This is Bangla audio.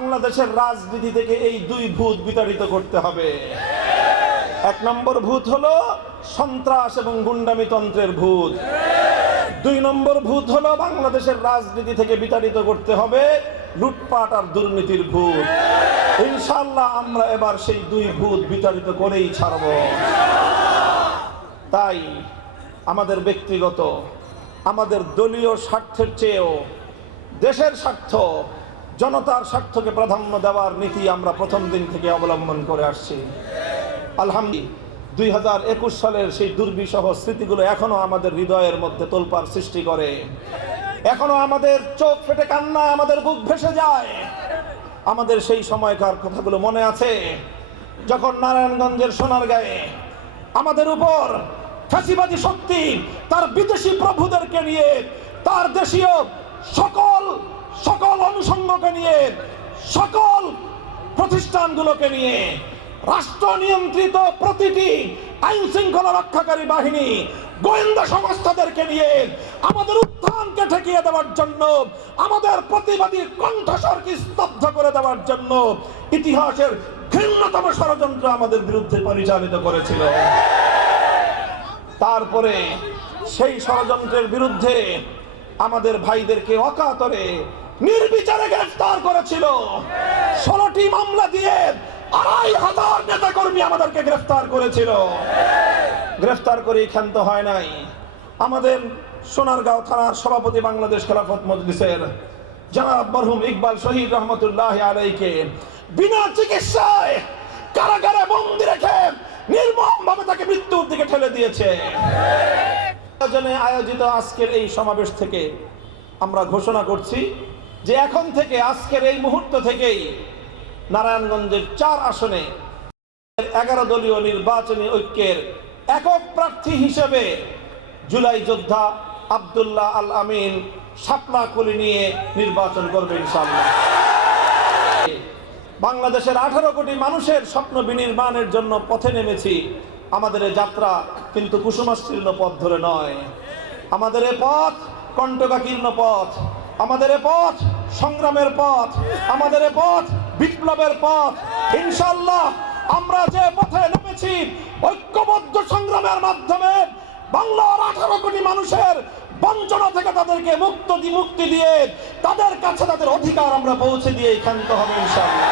বাংলাদেশের রাজনীতি থেকে এই দুই ভূত বিতাড়িত করতে হবে। এক নম্বর ভূত হলো সন্ত্রাস এবং গুন্ডামি তন্ত্রের ভূত। দুই নম্বর ভূত হলো বাংলাদেশের রাজনীতি থেকে বিতাড়িত করতে হবে লুটপাট আর দুর্নীতির ভূত। ইনশাআল্লাহ আমরা এবার সেই দুই ভূত বিতাড়িত করেই ছাড়ব। তাই আমাদের ব্যক্তিগত, আমাদের দলীয় স্বার্থের চেয়েও দেশের স্বার্থ, জনতার স্বার্থকে প্রাধান্য দেওয়ার নীতি আমরা প্রথম দিন থেকে অবলম্বন করে আসছি। আলহামদুলিল্লাহ 2021 সালের সেই দুর্বিষহ স্মৃতিগুলো এখনো আমাদের হৃদয়ের মধ্যে তোলপাড় সৃষ্টি করে। এখনো আমাদের চোখ ফেটে কান্নায় আমাদের বুক ভেসে যায়। আমাদের সেই সময়কার কথাগুলো মনে আছে, যখন নারায়ণগঞ্জের সোনারগাঁয়ে আমাদের উপর ফ্যাসিবাদী শক্তি তার বিদেশি প্রভুদেরকে নিয়ে, তার দেশীয় সকল অনুষঙ্গকে নিয়ে, সকল প্রতিষ্ঠানগুলোকে নিয়ে, রাষ্ট্র নিয়ন্ত্রিত প্রতিটি আইন শৃঙ্খলা রক্ষাকারী বাহিনী, গোয়েন্দা সংস্থাদেরকে নিয়ে আমাদের উত্থানকে ঠেকিয়ে দেওয়ার জন্য, আমাদের প্রতিবাদী কণ্ঠস্বরকে স্তব্ধ করে দেওয়ার জন্য ইতিহাসের ঘৃণ্যতম ষড়যন্ত্র আমাদের বিরুদ্ধে পরিচালিত করেছিল। তারপরে সেই ষড়যন্ত্রের বিরুদ্ধে আমাদের ভাইদেরকে অকাতরে নির্বিচারে গ্রেফতার করেছিল। 16টি মামলা দিয়ে 2500 নেতাকর্মী আমাদেরকে গ্রেফতার করেছিল। গ্রেফতার করে ক্ষান্ত হয় নাই। আমাদের সোনারগাঁও থানার সভাপতি বাংলাদেশ খেলাফত মজলিসের জনাব মরহুম ইকবাল শহীদ রহমতুল্লাহ আলাইকে বিনা চিকিৎসায় কারাগারে বন্দী রেখে নির্মমভাবে তাকে মৃত্যুর দিকে ঠেলে দিয়েছে। আয়োজিত আজকের এই সমাবেশ থেকে আমরা ঘোষণা করছি যে এখন থেকে, আজকের এই মুহূর্ত থেকেই নারায়ণগঞ্জের 4 আসনে 11 দলীয় নির্বাচনী ঐক্যের একক প্রার্থী হিসেবে জুলাই যোদ্ধা আব্দুল্লাহ আল আমিন শাপলা কলি নিয়ে নির্বাচন করবে ইনশাআল্লাহ। বাংলাদেশের 18 কোটি মানুষের স্বপ্ন বিনির্মাণের জন্য পথে নেমেছি। আমাদের এই যাত্রা কিন্তু কুসুমাস্তীর্ণ পথ ধরে নয়। আমাদের এ পথ কণ্টকাকীর্ণ পথ, আমাদের এ পথ সংগ্রামের পথ, আমাদের এ পথ বিপ্লবের পথ। ইনশাআল্লাহ আমরা যে পথে নেমেছি, ঐক্যবদ্ধ সংগ্রামের মাধ্যমে বাংলার 18 কোটি মানুষের বঞ্চনা থেকে তাদেরকে মুক্তি দিয়ে তাদের কাছে তাদের অধিকার আমরা পৌঁছে দিয়ে ক্ষান্ত হবে ইনশাআল্লাহ।